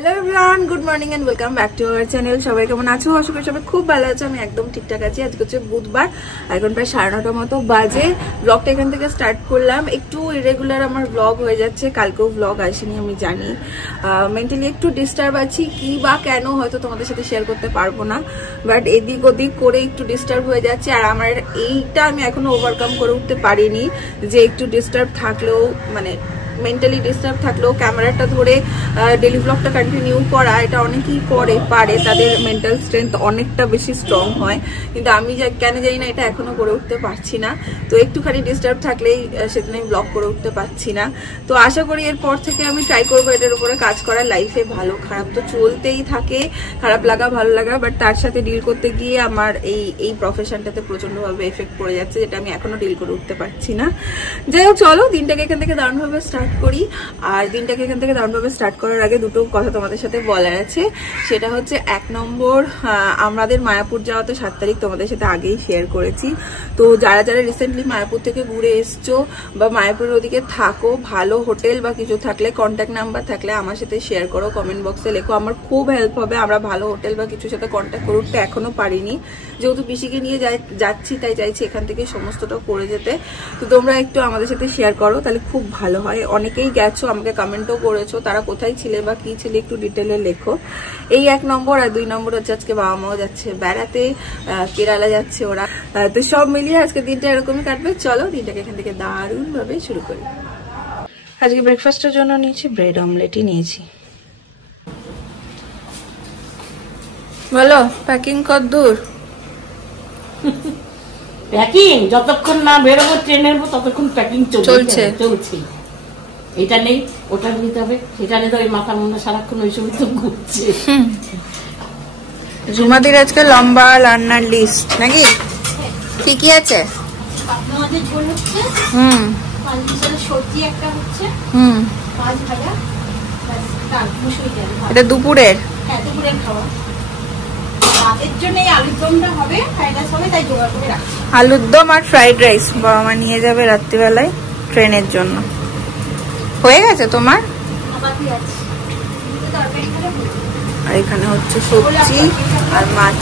Hello everyone good morning and welcome back to our channel সবাই কেমন আছো আশা করি সবাই খুব ভালো আছো আমি একদম ঠিকঠাক আছি আজকে হচ্ছে বুধবার এখন প্রায় 9:30 মতো বাজে ব্লগটা এখান থেকে স্টার্ট করলাম একটু ইরেগুলার আমার ব্লগ হয়ে যাচ্ছে কালকেও ব্লগ আসেনি আমি জানি মেন্টালি একটু ডিস্টার্ব আছি কি বা কেন হয়তো তোমাদের সাথে শেয়ার করতে পারবো না বাট এদিক ওদিক করে একটু ডিস্টার্ব হয়ে যাচ্ছে আর আমার এইটা আমি এখনো ওভারকাম করে উঠতে পারিনি যে একটু ডিস্টার্ব থাকলেও মানে মেন্টালি ডিস্টার্ব থাকলেও ক্যামেরাটা ধরে ডেলি ব্লগটা কন্টিনিউ করা এটা অনেকেই পারে তাদের মেন্টাল স্ট্রেংথ অনেকটা বেশি স্ট্রং হয় কিন্তু আমি কেন জানি না এটা এখনো করে উঠতে পারছি না তো একটুখানি ডিস্টার্ব থাকলেই সেদিন আমি ব্লগ করে উঠতে পারছি না তো আশা করি এরপর থেকে আমি ট্রাই করবো এটার উপরে কাজ করার লাইফে ভালো খারাপ তো চলতেই থাকে খারাপ লাগা ভালো লাগা বাট তার সাথে ডিল করতে গিয়ে আমার এই প্রফেশনটাতে প্রচন্ডভাবে এফেক্ট পড়ে যাচ্ছে যেটা আমি এখনো ডিল করে উঠতে পারছি না যাই হোক চলো দিনটাকে এখান থেকে দারুণভাবে স্টার্ট করি আর দিনটাকে এখান থেকে দারুণভাবে স্টার্ট করার আগে দুটো কথা তোমাদের সাথে বলার আছে সেটা হচ্ছে 1 নম্বর আমাদের মায়াপুর যাওয়া তো 7 তারিখ তোমাদের সাথে আগেই শেয়ার করেছি তো যারা যারা রিসেন্টলি মায়াপুর থেকে ঘুরে এসছো বা মায়াপুরের ওদিকে থাকো ভালো হোটেল বা কিছু থাকলে কন্ট্যাক্ট নাম্বার থাকলে আমার সাথে শেয়ার করো কমেন্ট বক্সে লেখো আমার খুব হেল্প হবে আমরা ভালো হোটেল বা কিছুর সাথে কন্ট্যাক্ট করে উঠতে এখনো পারিনি যেহেতু পিসিকে নিয়ে যাচ্ছি তাই চাইছি এখান থেকে সমস্তটা করে যেতে তো তোমরা একটু আমাদের সাথে শেয়ার করো তাহলে খুব ভালো হয় অনেকেই গেছো আমাকে কমেন্টও করেছো তারা কোথায় ছিলে বা কি ছিলে একটু ডিটেলে লেখো এই 1 নম্বর আর 2 নম্বর হচ্ছে আজকে বাবা মাও যাচ্ছে বেড়াতে কেরালা যাচ্ছে ওরা তো সব মিলিয়ে আজকে দিনটা এরকমই কাটবে চলো দিনটাকে এখান থেকে দারুণ ভাবে শুরু করি আজকে ব্রেকফাস্টের জন্য নিয়েছি ব্রেড অমলেটই নিয়েছি বলো প্যাকিং কত দূর প্যাকিং যতক্ষণ না বেরোবো ট্রেনের ততক্ষণ প্যাকিং চলছে এটা নেই ওটা নিতে হবে সেটা নিতে ওই মাথার মধ্যে সারাক্ষণ ওই সময় তো ঘুরছে জুমাদির আজকে লম্বা রান্নার লিস্ট নাকি কি কি আছে এটা দুপুরের খাওয়া আলুর দম আর ফ্রাইড রাইস বাবা মা নিয়ে যাবে রাত্রিবেলায় ট্রেনের জন্য হয়ে গেছে তোমার আর এখানে হচ্ছে সবজি আর মাছ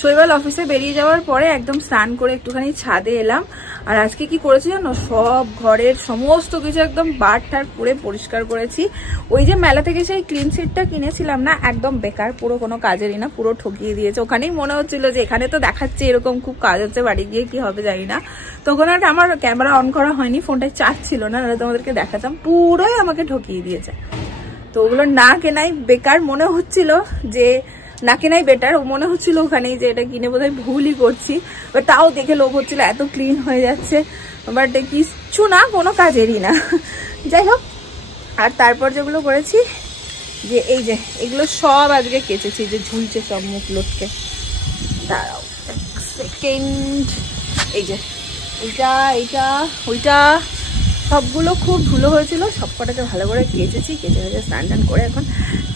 শৈবাল অফিসে বেরিয়ে যাওয়ার পরে একদম স্নান করে একটুখানি ছাদে এলাম আর আজকে কি করেছি জানো সব ঘরের সমস্ত কিছু একদম বার ঠার পুরে পরিষ্কার করেছি ওই যে মেলা থেকে সেই ক্লিন শিটটা কিনেছিলাম না একদম বেকার পুরো কোনো কাজেরই না পুরো ঠকিয়ে দিয়েছে ওখানেই মনে হচ্ছিল যে এখানে তো দেখাচ্ছে এরকম খুব কাজ হচ্ছে বাড়ি গিয়ে কি হবে জানি না তখন আর আমার ক্যামেরা অন করা হয়নি ফোনটায় চার্জ ছিল না তোমাদেরকে দেখাতাম পুরোই আমাকে ঠকিয়ে দিয়েছে তো ওগুলো না কেনাই বেকার মনে হচ্ছিল যে না কেনাই বেটার মনে হচ্ছিল ওখানেই যে এটা কিনে বোধহয় ভুলই করছি বাট তাও দেখে লোভ হচ্ছিল এত ক্লিন হয়ে যাচ্ছে বাট কিচ্ছু না কোনো কাজেরই না যাই হোক আর তারপর যেগুলো করেছি যে এই যে এগুলো সব আজকে কেচেছি যে ঝুলছে সব মুখ লটকে দাঁড়াও সেকেন্ড এই যে এইটা ওইটা সবগুলো খুব ধুলো হয়েছিল সব কটাকে ভালো করে কেচেছি কেচে স্নান টান করে এখন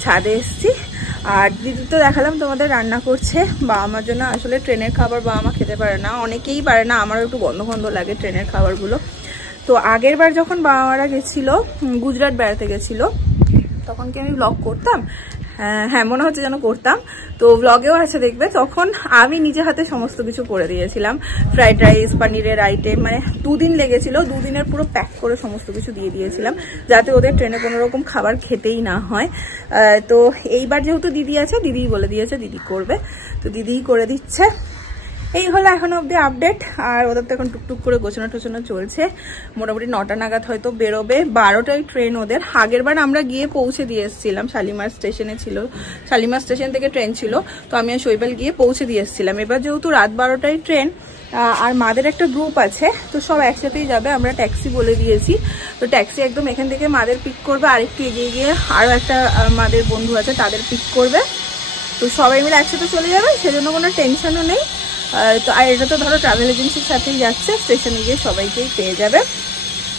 ছাদে এসেছি আর দিদি তো দেখালাম তোমাদের রান্না করছে বাবা মার জন্য আসলে ট্রেনের খাবার বাবা মা খেতে পারে না অনেকেই পারে না আমারও একটু গন্ধ লাগে ট্রেনের খাবারগুলো তো আগের বার যখন বাবা মারা গেছিলো গুজরাট বেড়াতে গেছিলো তখন কি আমি ব্লগ করতাম হ্যাঁ মনে হচ্ছে যেন করতাম তো ব্লগেও আছে দেখবে তখন আমি নিজে হাতে সমস্ত কিছু করে দিয়েছিলাম ফ্রাইড রাইস পনিরের আইটেম মানে 2 দিন লেগেছিল 2 দিনের পুরো প্যাক করে সমস্ত কিছু দিয়ে দিয়েছিলাম যাতে ওদের ট্রেনে কোনো রকম খাবার খেতেই না হয় তো এইবার যেহেতু দিদি আছে দিদি বলে দিয়েছে দিদি করবে তো দিদিই করে দিচ্ছে এই হলো এখনো অব্দি আপডেট আর ওদের তো এখন টুকটুক করে গোছানো টোছানো চলছে মোটামুটি 9টা নাগাদ হয়তো বেরোবে 12টায় ট্রেন ওদের আগের বার আমরা গিয়ে পৌঁছে দিয়ে এসেছিলাম শালিমার স্টেশনে ছিল শালিমার স্টেশন থেকে ট্রেন ছিল তো আমি আর শৈবাল গিয়ে পৌঁছে দিয়ে এসেছিলাম এবার যেহেতু রাত 12টায় ট্রেন আর মাদের একটা গ্রুপ আছে তো সব একসাথেই যাবে আমরা ট্যাক্সি বলে দিয়েছি তো ট্যাক্সি একদম এখান থেকে মাদের পিক করবে আরেকটু এগিয়ে গিয়ে আরও একটা মাদের বন্ধু আছে তাদের পিক করবে তো সবাই মিলে একসাথে চলে যাবে সেজন্য কোনো টেনশনও নেই তো আর এটা তো ধরো ট্রাভেল এজেন্সির সাথেই যাচ্ছে স্টেশনে গিয়ে সবাইকেই পেয়ে যাবে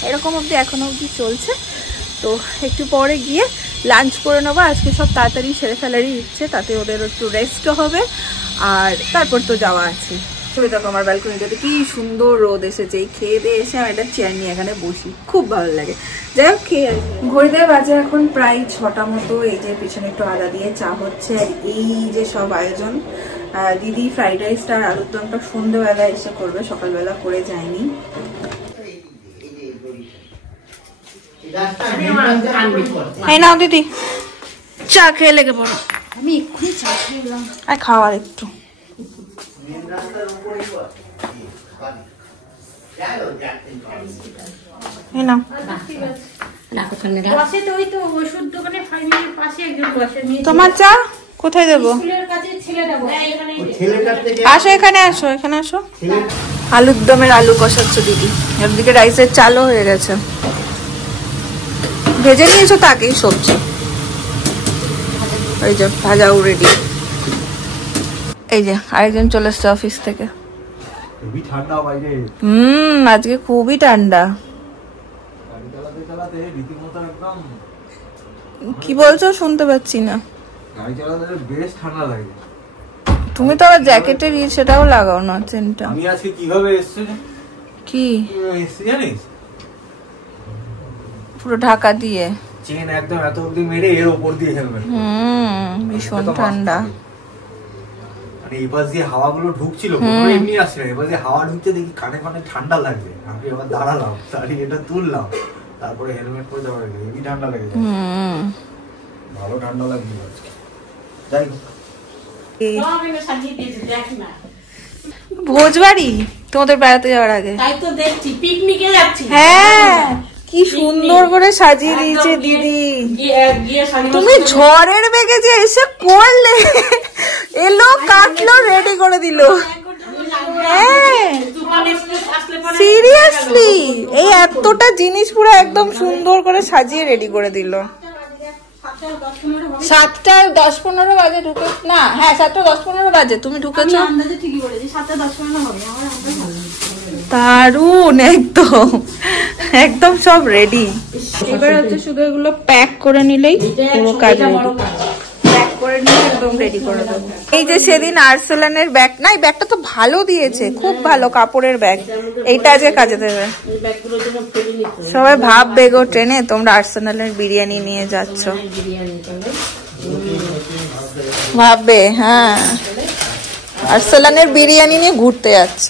এরকম অবধি এখনো অবধি চলছে তো একটু পরে গিয়ে লাঞ্চ করে নেবো আজকে সব তাড়াতাড়ি সেরে ফেলারই ইচ্ছে তাতে ওদের একটু রেস্টও হবে আর তারপর তো যাওয়া আছে দেখো আমার ব্যালকনিটাতে কি সুন্দর রোদ এসেছে। এই খেয়ে দিয়ে এসে আমি একটা চেয়ার নিয়ে এখানে বসি, খুব ভালো লাগে। যাই হোক খেয়ে ঘড়িতে বাজে এখন প্রায় 6টা মতো। এই যে পিছনে একটু আদা দিয়ে চা হচ্ছে, আর এই যে সব আয়োজন। দিদি ফ্রাইড রাইসটা আর আলুর দমটা সন্ধ্যেবেলা এসে করবে, সকালবেলা করে যায়নি। এই নাও দিদি চা খেয়ে লেগে পড়ো। আমি এক্ষুনি চা খেলাম আর খাওয়ার একটু তোমার চা কোথায় দেবো? আসো এখানে, আসো এখানে আসো। আলুর দমের আলু কষাচ্ছে দিদি, একদিকে রাইসের চালও হয়ে গেছে। ভেজে নিয়েছো তাকেই সবজি, এই যে ভাজাও রেডি। এই যে আরেকজন চলে এসছে অফিস থেকে। আজকে খুবই ঠান্ডা। কি বলছো শুনতে পাচ্ছি না। তুমি তো আবার জ্যাকেটের সেটাও লাগাও না চেনটা। আমি আজকে কিভাবে এসেছি? কি এসেছি জানিস? পুরো ঢাকা দিয়ে চেন একদম এত অবধি মেরে এর উপর দিয়ে হেলমেট। ভীষণ ঠান্ডা। মানে এবার যে হাওয়াগুলো ঢুকছিল এমনি আসছিল, এবার যে হাওয়া ঢুকছে দেখি কানে কানে ঠান্ডা লাগবে। আমি এবার দাঁড়ালাম, দাঁড়িয়ে এটা তুললাম, তারপরে হেলমেট পরে যাওয়ার হেভি ঠান্ডা লেগেছে। ভালো ঠান্ডা লাগবে আজকে। যাই হোক ভোজবাড়ি তোমাদের বেড়াতে যাওয়ার আগে তাই তো দেখছি পিকনিকে যাচ্ছি। হ্যাঁ কি সুন্দর করে সাজিয়ে দিয়েছে দিদি। তুমি ঝড়ের বেগে যে এসে করলে, এলো কাটলো রেডি করে দিল। সিরিয়াসলি এই এতটা জিনিস পুরো একদম সুন্দর করে সাজিয়ে রেডি করে দিল। 7টা 10-15 বাজে ঢুকে না, হ্যাঁ 7টা 10-15 বাজে তুমি ঢুকেছো। দারুন, একদম একদম সব রেডি। এবার হচ্ছে শুধু এগুলো প্যাক করে নিলেই পুরো কাজ রেডি। প্যাক করে নিলে একদম রেডি করে দেবো। এই যে সেদিন আর্সেলানের ব্যাগ, না এই ব্যাগটা তো ভালো দিয়েছে, খুব ভালো কাপড়ের ব্যাগ। এইটা যে কাজে দেবে। সবাই ভাববে গো ট্রেনে তোমরা আর্সেলানের বিরিয়ানি নিয়ে যাচ্ছ, ভাববে হ্যাঁ আর্সেলানের বিরিয়ানি নিয়ে ঘুরতে যাচ্ছ।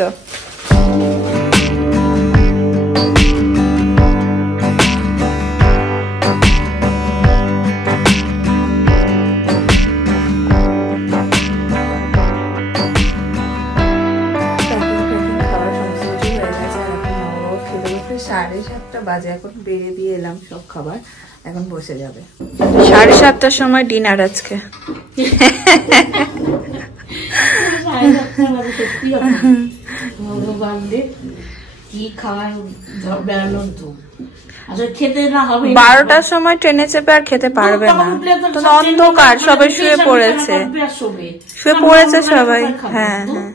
বাজে এখন বেরিয়ে দিয়ে এলাম সব খাবার, এখন বসে যাবে। 7:30টার সময় ডিনার আজকে। কি খাবার বেড়ানোর তো 12টার সময় ট্রেনে চেপে আর খেতে পারবে না, অন্ধকার, সবাই শুয়ে পড়েছে সবাই। হ্যাঁ হ্যাঁ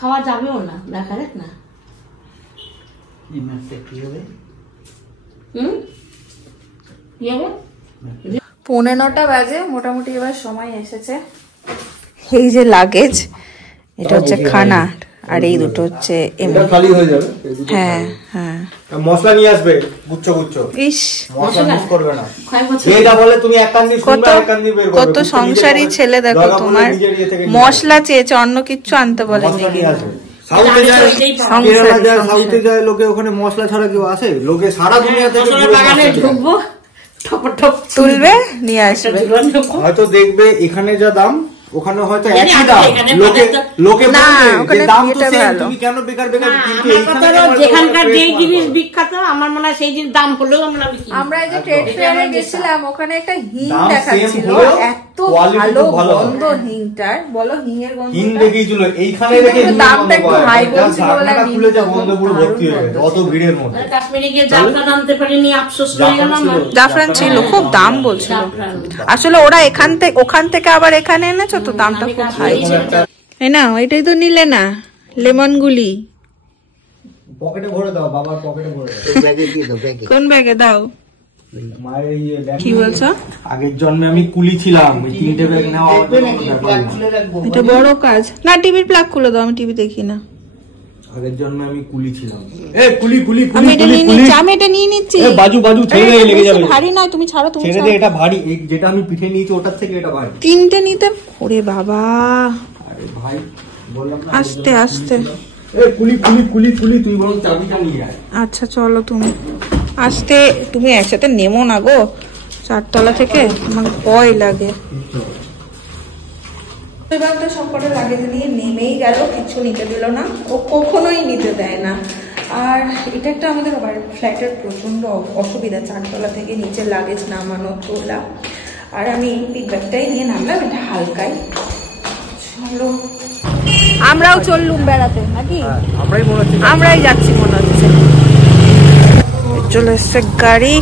খাওয়া যাবেও না, দেখা যাক না। 9:15 বাজে মোটামুটি, এবার সময় এসেছে। এই যে লাগেজ, এটা হচ্ছে খানা, আর এই দুটো হচ্ছে খালি হয়ে যাবে। হ্যাঁ হ্যাঁ মশলা নিয়ে আসবে গুচ্ছ গুচ্ছ। ইস মশলা মিস করবে না। এটা বলে তুমি এক কান দিয়ে শুনবে এক কান দিয়ে বের করবে। কত সংসারী ছেলে দেখো তোমার, মশলা চেয়েছে, অন্য কিচ্ছু আনতে বলেনি। সাউথে যায় লোকে, ওখানে মশলা ছাড়া কেউ আসে? লোকে সারা দুনিয়া থেকে ঢুকবো, তুলবে নিয়ে আসবে। হয়তো দেখবে এখানে যা দাম ওখানে হয়তো একই দাম, লোকে দাম তো সেম, তুমি কেন বেকার বেকার? কিন্তু যেখানকার যেই জিনিস বিখ্যাত আমার মনে হয় সেই জিনিস দাম হলেও আমরা এই যে ট্রেড ফেয়ারে গেছিলাম, ওখানে একটা হিং দেখাচ্ছিল, এত ভালো গন্ধ হিংটার, বলো হিঙের গন্ধ, হিং দেখিয়েছিল এইখানে রেখে দামটা একটু হাই বলছিল বলে খুলে যা গন্ধ পুরো ভর্তি হয়ে গেছে অত ভিড়ের মধ্যে। কাশ্মীরে গিয়ে জাফরান আনতে পারিনি, আফসোস হয়ে গেল আমার। জাফরান ছিল, খুব দাম বলছিল। আসলে ওরা ওখান থেকে আবার এখানে এনেছো তো দামটা খুব হাই। এই না এটাই তো নিলে না লেমন গুলি, পকেটে ভরে দাও, বাবার পকেটে ভরে দাও। কোন ব্যাগে দাও? কি বলছো? আগের জন্মে আমি কুলি ছিলাম, ওই 3টে ব্যাগ নেওয়া। এটা বড় কাজ না। টিভির প্লাগ খুলে দাও, আমি টিভি দেখি না। আগের জন্মে আমি কুলি ছিলাম। কুলি কুলি আমি এটা নিয়ে নিচ্ছি, আমি এটা নিয়ে নিচ্ছি। বাজু বাজু ছেড়ে দে, লেগে যাবে। ভারী না, তুমি ছাড়ো, তুমি ছেড়ে দে, এটা ভারী। যেটা আমি পিঠে নিয়েছি ওটার থেকে এটা ভারী। 3টে নিতে। ওরে বাবা, আরে ভাই বললাম না, আস্তে আস্তে। কুলি কুলি কুলি কুলি, তুই বরং চাবিটা নিয়ে আয়। আচ্ছা চলো, তুমি আস্তে। তুমি একসাথে নেমো না গো 4তলা থেকে, আমার ভয় লাগে। এবারটা সবকটা লাগেজ নিয়ে নেমেই গেল, কিছু নিতে দিল না, ও কখনোই নিতে দেয় না। আর এটা একটা আমাদের ফ্ল্যাটের প্রচন্ড অসুবিধা, 4তলা থেকে নিচে লাগেজ নামানো তোলা। আর আমি পিক ব্যাগটাই নিয়ে নামলাম, এটা হালকাই। চলো আমরাও চললুম বেড়াতে নাকি? আমরাই যাচ্ছি মনে হচ্ছে। চলে এসছে গাড়ি।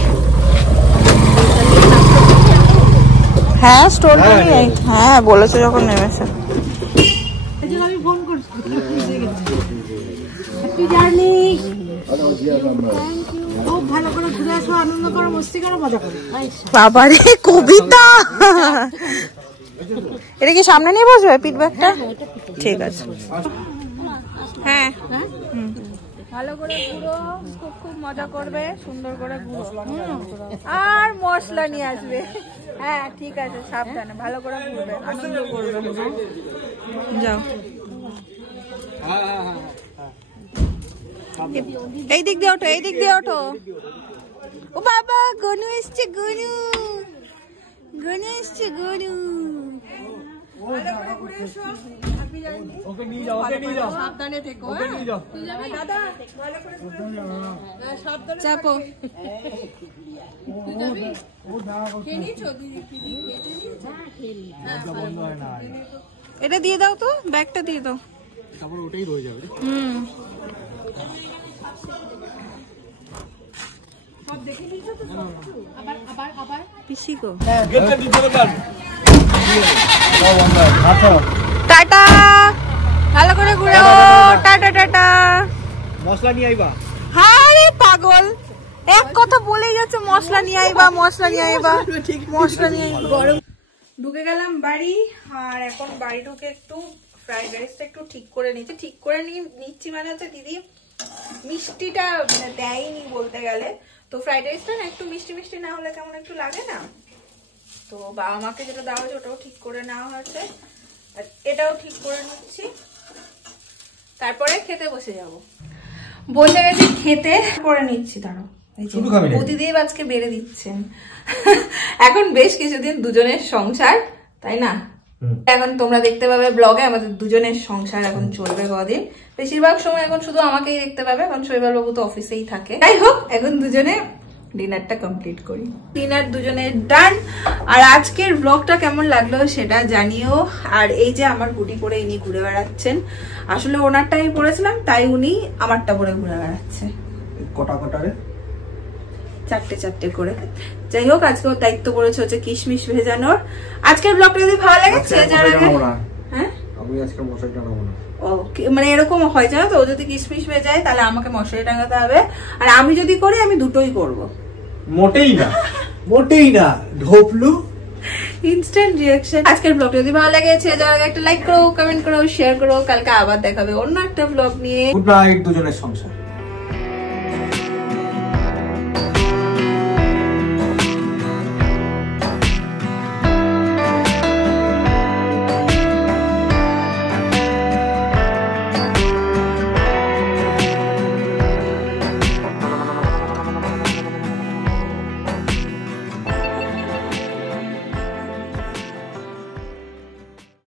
হ্যাঁ স্টোর নেই, হ্যাঁ বলেছে যখন নেমেছে। বাবারে কবিতা, এটা কি সামনে নিয়ে বসবে পিট ব্যাগটা? ঠিক আছে, হ্যাঁ ভালো করে ঘুরো, খুব খুব মজা করবে, সুন্দর করে ঘুরো। আর মশলা নিয়ে আসবে। হ্যাঁ ঠিক আছে, সাবধানে ভালো করে ঘুরবে, আনন্দ করবে। যাও, এই দিক দিয়ে ওঠো, এই দিক দিয়ে ওঠো। ও বাবা, গনু এসছে, গনু গনু এসছে, গনু। ভালো করে ঘুরে এসো। ওকে নিয়ে যাও, ওকে নিয়ে যাও, সাবধানে থেকো। ওকে নিয়ে যাও দাদা, ভালো করে ঘুরে সাবধানে চাপো। তুই যাবি? ও দাও, কে নিছো? দিদি খেলি। এটা দিয়ে দাও তো, ব্যাগটা দিয়ে দাও, তারপর ওটাই রয়ে যাবে। সব দেখে নিছো তো? আবার আবার আবার পিসি গো, গেটটা দিতে হবে। টাটা, ভালো করে ঘুরো। Tata tata. মশলা নিয়ে আইবা। আরে পাগল, এক কথা বলেই যাচ্ছে, মশলা নিয়ে আইবা, মশলা নিয়ে আইবা, মশলা নিয়ে আইবা। ঢুকে গেলাম বাড়ি। আর এখন বাড়ি ঢুকে একটু ফ্রাইড রাইসটা একটু ঠিক করে নিচ্ছি। ঠিক করে নিচ্ছি মানে হচ্ছে দিদি মিষ্টিটা দেয়নি বলতে গেলে। তো ফ্রাইড রাইসটা না একটু মিষ্টি মিষ্টি না হলে কেমন একটু লাগে না। তো বাবা মাকে যেটা দেওয়া হয়েছে ওটাও ঠিক করে নেওয়া হয়েছে, আর এটাও ঠিক করে নিচ্ছি, তারপরে খেতে বসে যাব। বসে গেছি খেতে, করে নিচ্ছি। দাঁড়াও, প্রতিদিন আজকে বেড়ে দিচ্ছেন। এখন বেশ কিছুদিন দুজনের সংসার, তাই না? এখন তোমরা দেখতে পাবে ব্লগে আমাদের দুজনের সংসার এখন চলবে কদিন। বেশিরভাগ সময় এখন শুধু আমাকেই দেখতে পাবে, কারণ শৈবাল বাবু তো অফিসেই থাকে। যাই হোক, এখন দুজনে ডিনারটা কমপ্লিট করি। ডিনার দুজনের ডান। আর আজকের ব্লগটা কেমন লাগলো সেটা জানিও। আর এই যে আমার হুডি পরে ইনি ঘুরে বেড়াচ্ছেন, আসলে ওনারটা আমি পরেছিলাম তাই উনি আমারটা পরে ঘুরে বেড়াচ্ছে। কটা কটা রে? 4টে 4টে করে। যাই হোক, আজকেও দায়িত্ব পড়েছে হচ্ছে কিশমিশ ভেজানোর। আজকের ব্লগটা যদি ভালো লাগে, হ্যাঁ আমি আজকে মশারি টাঙাবো না। ও মানে এরকম হয় জানো তো, ও যদি কিশমিশ ভেজায় তাহলে আমাকে মশারি টাঙাতে হবে, আর আমি যদি করি আমি দুটোই করব। মোটেই না, মোটেই না, ঢোপলু ইনস্ট্যান্ট রিঅ্যাকশন। আজকের ব্লগটা যদি ভালো লাগে যাওয়ার আগে একটা লাইক করো, কমেন্ট করো, শেয়ার করো। কালকে আবার দেখাবে অন্য একটা ব্লগ নিয়ে। গুড নাইট দুজনের সংসার।